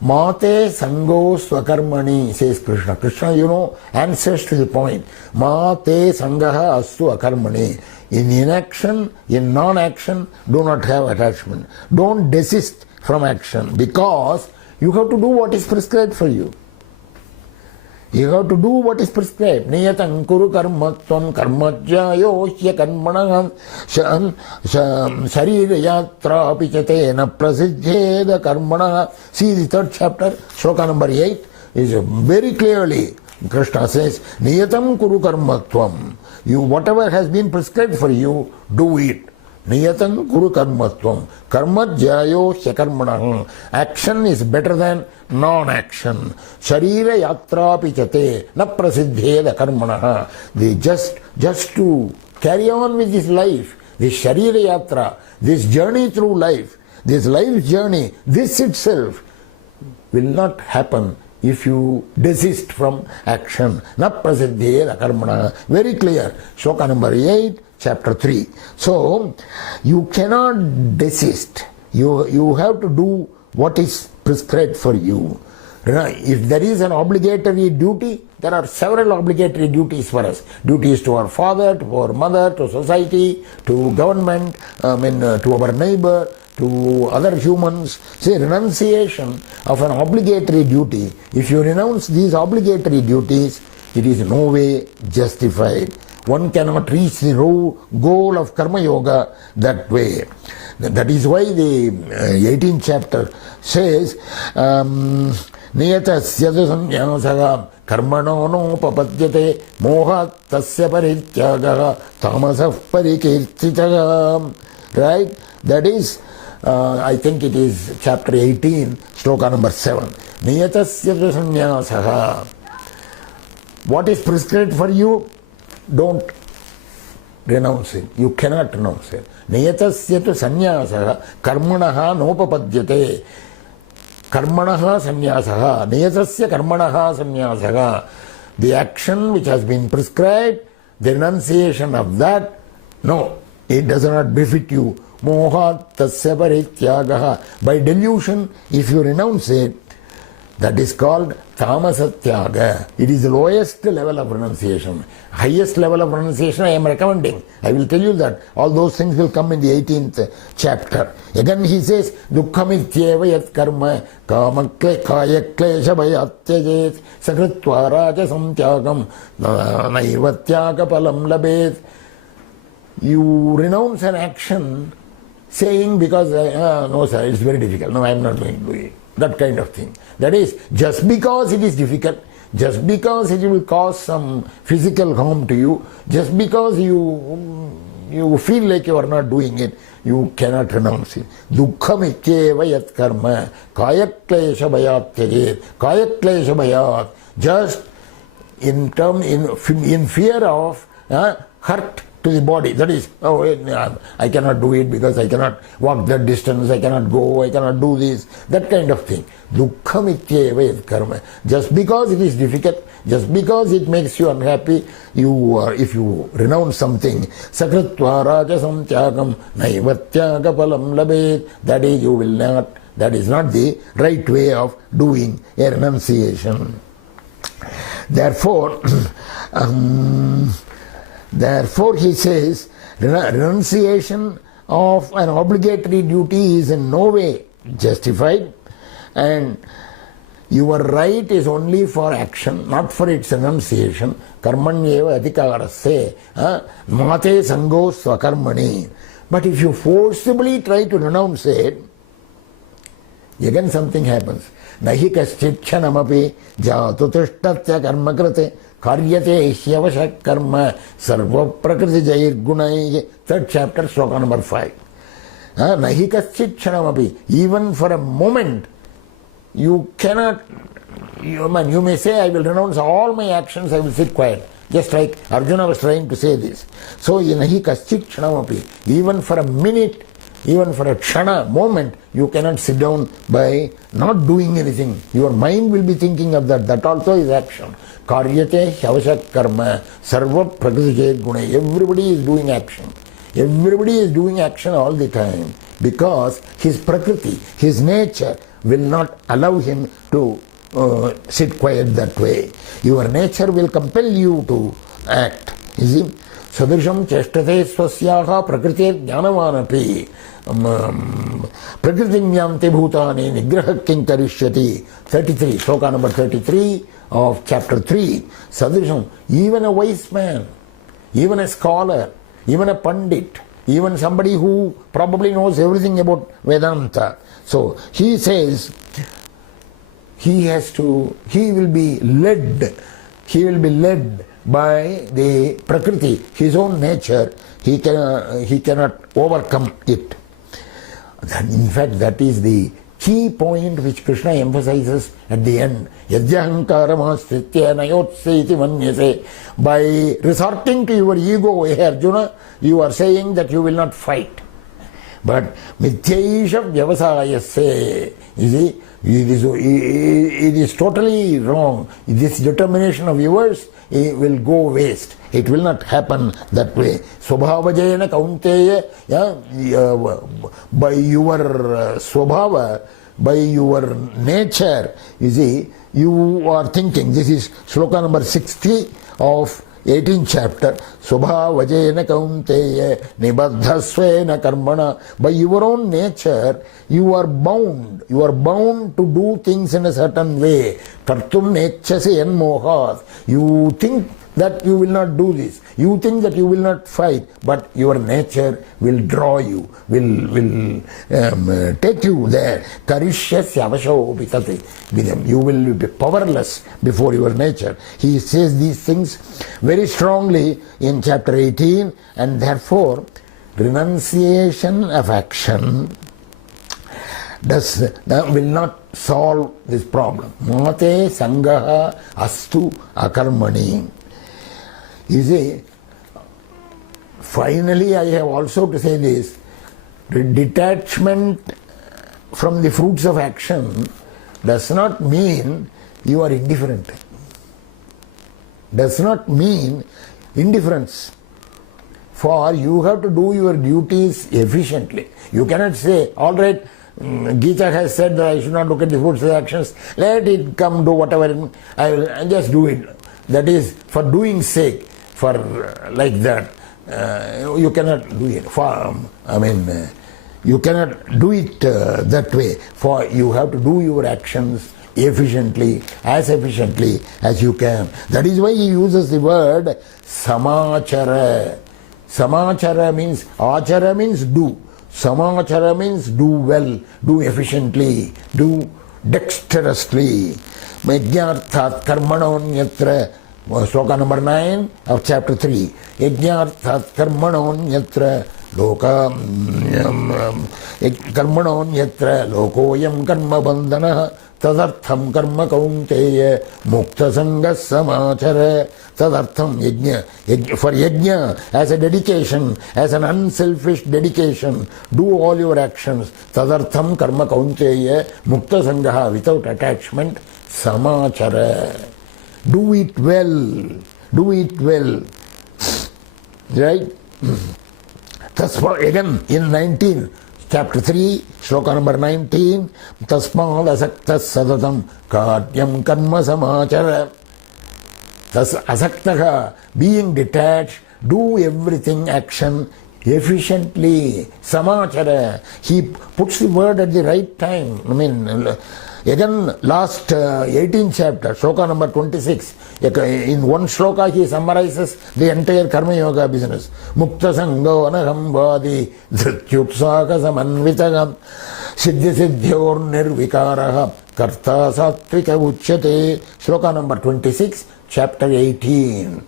Mate Sango Swakarmani, says Krishna. Krishna, answers to the point. Mate Sangaha Astu Akarmani. In inaction, in non-action, do not have attachment. Don't desist from action, because you have to do what is prescribed for you. You have to do what is prescribed. Niyatang kuru karmatvam karmajyayosya karmanah sharira yatra apichate na prasiddheda karmanah. See the 3rd chapter, shloka number 8, is very clearly, Krishna says, Niyatam kuru karmatvam. You, whatever has been prescribed for you, do it. Niyatam kuru karmatvam. Karmajyayosya karmanah. Action is better than non-action. Sharira yatra pichate na prasiddheda karmanah. Just to carry on with this life, this sharira yatra, this journey through life, this life journey, this itself will not happen if you desist from action. Na prasiddheda karmanah. Very clear. Shloka number 8, chapter 3. So, you cannot desist. You have to do what is prescribed for you. If there is an obligatory duty, there are several obligatory duties for us. Duties to our father, to our mother, to society, to government, to our neighbor, to other humans. Say, renunciation of an obligatory duty. If you renounce these obligatory duties, it is no way justified. One cannot reach the goal of Karma Yoga that way. That is why the 18th chapter says, Niyatasya sannyasah karmano nopapadyate mohat tasya parityagaha tamasah parikirtitah. Right? That is, I think it is chapter 18, shloka number 7. Niyatasya sannyasah. What is prescribed for you, don't renounce it. You cannot renounce it. Niyatasya tu sannyasah karmanaha nopapadyate. Karmanaha sannyasah. Niyatasya karmanaha sannyasah. The action which has been prescribed, the renunciation of that, no, it does not befit you. Mohat tasya parityagaha. By delusion, if you renounce it, That is called tamasatyaga. It is the lowest level of renunciation. Highest level of renunciation I am recommending. I will tell you that. All those things will come in the 18th chapter. Again he says, Dukkhamityeva yat karma kamakle kayaklesha bhayatyajet sakritva rajasam tyagam naivatyaga palam labet. You renounce an action saying because, no sir, it's very difficult. No, I am not going to do it. That kind of thing. That is, just because it is difficult, just because it will cause some physical harm to you, just because you feel like you are not doing it, you cannot renounce it. Dukkham ityeva yat karma kayaklesha bhayat tyajet. Kayaklesha bhayat. Just in fear of hurt to the body. That is, I cannot do it because I cannot walk that distance, I cannot go, I cannot do this, that kind of thing. Dukkham ityeva yat karma. Just because it is difficult, just because it makes you unhappy, if you renounce something, sakritva rajasam tyagam naivatyaga palam labet, that is, you will not, that is not the right way of doing a renunciation. Therefore, Therefore, he says, renunciation of an obligatory duty is in no way justified, and your right is only for action, not for its renunciation. Karmanyeva adhikarasya mate sango swakarmani. But if you forcibly try to renounce it, again something happens. Nahi kaschit kshanamapi jatu tishtatya karma krate karyate hyavasha karma sarva prakriti jair gunai. Third chapter, sloka number 5. Nahi kaschit kshanamapi. Even for a moment, you cannot, you may say, I will renounce all my actions, I will sit quiet. Just like Arjuna was trying to say this. So, nahi kaschit kshanamapi. Even for a minute, even for a kshana, moment, you cannot sit down by not doing anything. Your mind will be thinking of that. That also is action. Karyate hyavasha karma sarva prakriti gunai. Everybody is doing action. Everybody is doing action all the time because his prakriti, his nature will not allow him to sit quiet that way. Your nature will compel you to act. You see? Sadrisham cheshtate swasyaha prakriti jnanavanapi prakriti jnante bhutani nigraha kinkarishyati. 33, sloka number 33 of chapter 3. Sadrisham, even a wise man, even a scholar, even a pandit, even somebody who probably knows everything about Vedanta. So he says he will be led by the prakriti, his own nature. He cannot overcome it. In fact, that is the key point which Krishna emphasizes at the end. Yajyahankaramastritya nayotseti manyase. By resorting to your ego, Arjuna, you are saying that you will not fight. But mithyaisha vyavasayasya, you see, it is totally wrong. This determination of yours will go waste. It will not happen that way. Swabhavajayana kaunteya, by your swabhava, by your nature, you see, you are thinking. This is sloka number 60 of 18th chapter. Swabhavajayana kaunteya nibaddhasvena karmana. By your own nature, you are bound. You are bound to do things in a certain way. Kartum nechase enmohat. You think that you will not do this. You think that you will not fight, but your nature will draw you, will take you there. Karishyasya avasho vitate. You will be powerless before your nature. He says these things very strongly in chapter 18, and therefore renunciation of action will not solve this problem. Mate sangaha astu akarmani. You see, finally I have also to say this, detachment from the fruits of action does not mean you are indifferent. Does not mean indifference. For you have to do your duties efficiently. You cannot say, all right, Gita has said that I should not look at the fruits of the actions. Let it come, do whatever. I'll just do it. That is for doing sake, for like that. You cannot do it. You cannot do it that way. For you have to do your actions efficiently as you can. That is why he uses the word samachara. Samachara means, achara means do. Samachara means do well, do efficiently, do dexterously. Yajnarthat karmanonyatra, sloka number 9 of chapter 3. Yajnarthat karmanonyatra loka karmanonyatra lokoyam karma bandhana tadartham karma kaunteya mukta sanga samachara. Tadartham yajna. For yajna, as a dedication, as an unselfish dedication, do all your actions. Tadartham karma kaunteya mukta sangaha, without attachment, samachara. Do it well. Do it well. Right? Again in 19, chapter 3, sloka number 19, tasmad asaktas sadatam karyam karma samachara. Thus asaktaha, being detached, do everything, action efficiently. Samachara. He puts the word at the right time. Again, last 18th chapter, shloka number 26. In one shloka, he summarizes the entire Karma Yoga business. Mukta sango anaham vadi dhrityutsaka samanvitagam siddhi siddhyor nirvikaraha karta sattvika uchyate. Shloka number 26, chapter 18.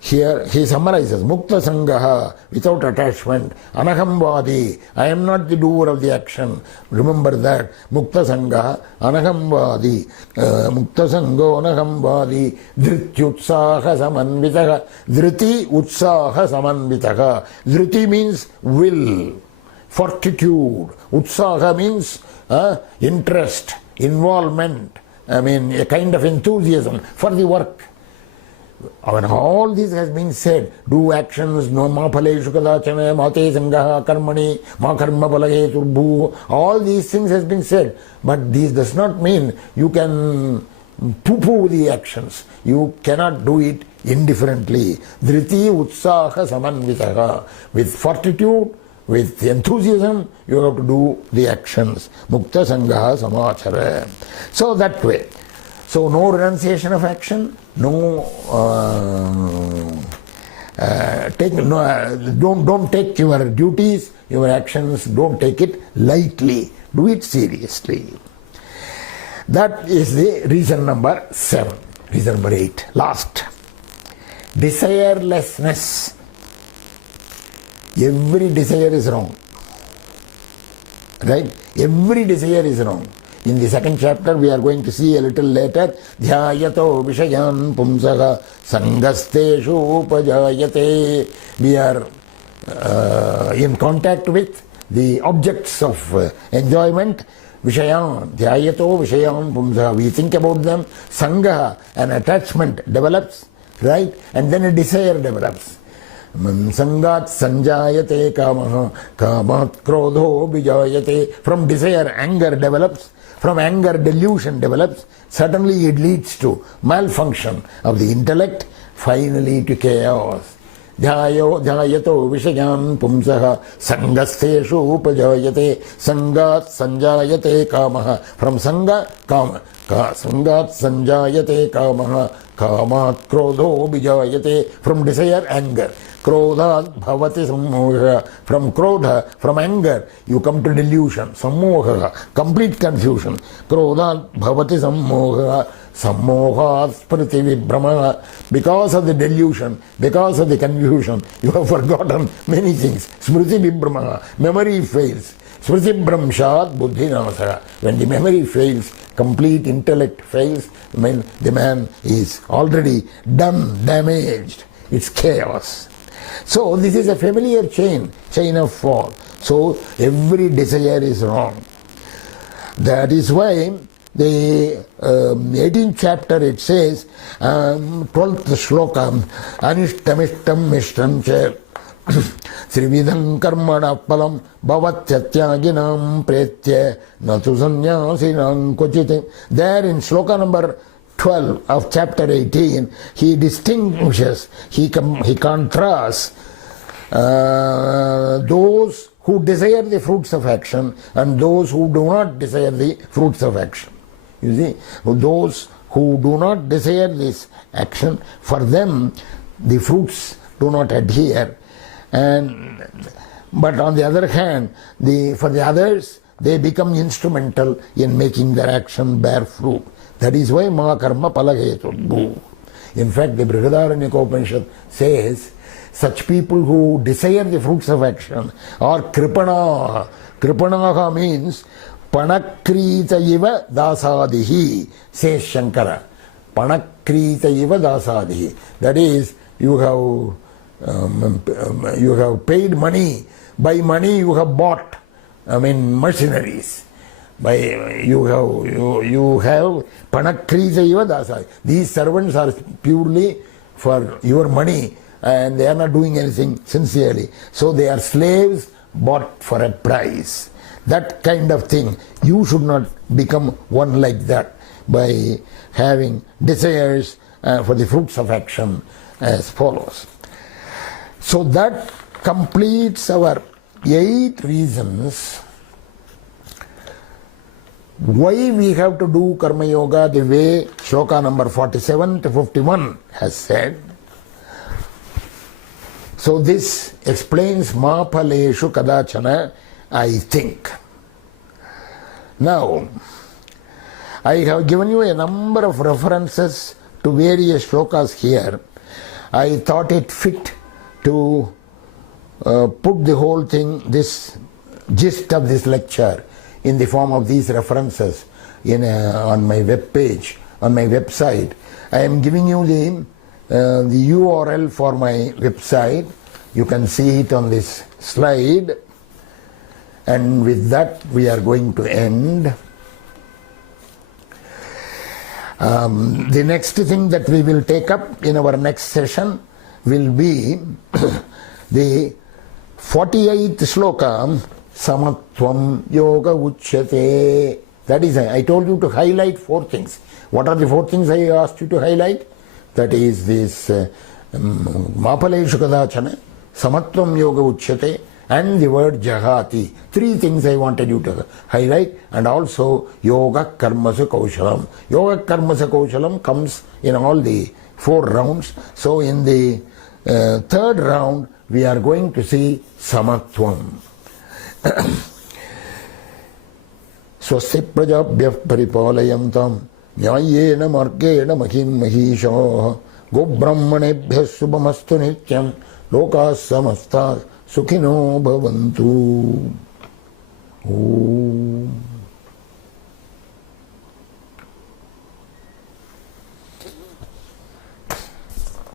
Here he summarizes Mukta Sangaha, without attachment, Anahambadi, I am not the doer of the action. Remember that. Mukta Sangaha, Anahambadi, Mukta Sango Anahambadi, Dhrityutsaha Samanvitaha. Dhriti Utsaha Samanvitaha. Dhriti means will, fortitude. Utsaha means interest, involvement, a kind of enthusiasm for the work. When all this has been said, do actions, no ma phale shukadachana, mate sangaha karmani, ma karma palaye turbhu, all these things has been said. But this does not mean you can poo-poo the actions. You cannot do it indifferently. Dhriti utsaha samanvitaha. With fortitude, with enthusiasm, you have to do the actions. Mukta sangaha samachara. So that way. So no renunciation of action, don't take your duties, your actions, don't take it lightly. Do it seriously. That is the reason number 7. Reason number 8, last. Desirelessness. Every desire is wrong. Right? Every desire is wrong. In the second chapter, we are going to see a little later, dhyayato vishayan pumsaha sangasteshu upajayate. We are in contact with the objects of enjoyment. Vishayan, dhyayato vishayan pumsaha. We think about them. Sangaha, an attachment develops, right? And then a desire develops. Sangat sanjayate kamaha, kamat krodho bijayate. From desire, anger develops. From anger, delusion develops. Suddenly it leads to malfunction of the intellect, finally to chaos. Dhyayato vishayan pumsaha sangasteshu upajayate. Sangat sanjayate kamaha. From sanga, kama. Sangat sanjayate kamaha, kamat krodho bijayate. From desire, anger. Krodha bhavati sammoha. From krodha, from anger, you come to delusion. Sammoha, complete confusion. Krodha bhavati sammoha. Sammoha spriti vibhrama. Because of the delusion, because of the confusion, you have forgotten many things. Smriti vibhrama, memory fails. Smriti bhramshat buddhi nasa. When the memory fails, complete intellect fails, the man is already done, damaged. It's chaos. So this is a familiar chain of fall. So every desire is wrong. That is why the 18th chapter it says, 12th shloka, anishtamishtam mishtam cha Srividham karmana palam bhavatyatyāginam pretya natu sannyasinam kochite. There in sloka number 12 of chapter 18, he distinguishes, he contrasts those who desire the fruits of action and those who do not desire the fruits of action. You see, those who do not desire this action, for them the fruits do not adhere. But on the other hand, for the others, they become instrumental in making their action bear fruit. That is why ma karma palahetudbu. In fact, the Brihadaranyaka Upanishad says, such people who desire the fruits of action are kripanaha. Kripanaha means panakrita iva dasadihi, says Shankara. Panakrita iva dasadihi. That is, you have paid money. By money you have bought, mercenaries. You have panakrita iva dasadihi. These servants are purely for your money, and they are not doing anything sincerely. So they are slaves bought for a price. That kind of thing. You should not become one like that by having desires for the fruits of action as follows. So that completes our 8 reasons why we have to do Karma Yoga the way Shloka number 47 to 51 has said. So this explains Ma Phaleshu Kadachana, I think. Now, I have given you a number of references to various shlokas here. I thought it fit to put the whole thing, this gist of this lecture, in the form of these references on my web page, on my website. I am giving you the URL for my website. You can see it on this slide. And with that, we are going to end. The next thing that we will take up in our next session will be the 48th sloka, Samatvam Yoga Uchyate. That is, I told you to highlight 4 things. What are the 4 things I asked you to highlight? That is this Ma Phaleshu Kadachana, Samatvam Yoga Uchyate, and the word Jahati. 3 things I wanted you to highlight, and also Yoga Karmasa Kaushalam. Yoga Karmasa Kaushalam comes in all the 4 rounds. So in the 3rd round, we are going to see Samatvam. Swasya prajabhyah paripalayantam nyayena margena mahim mahisha go brahmanebhyah subhamastu nityam lokas samasta Sukhino bhavantu.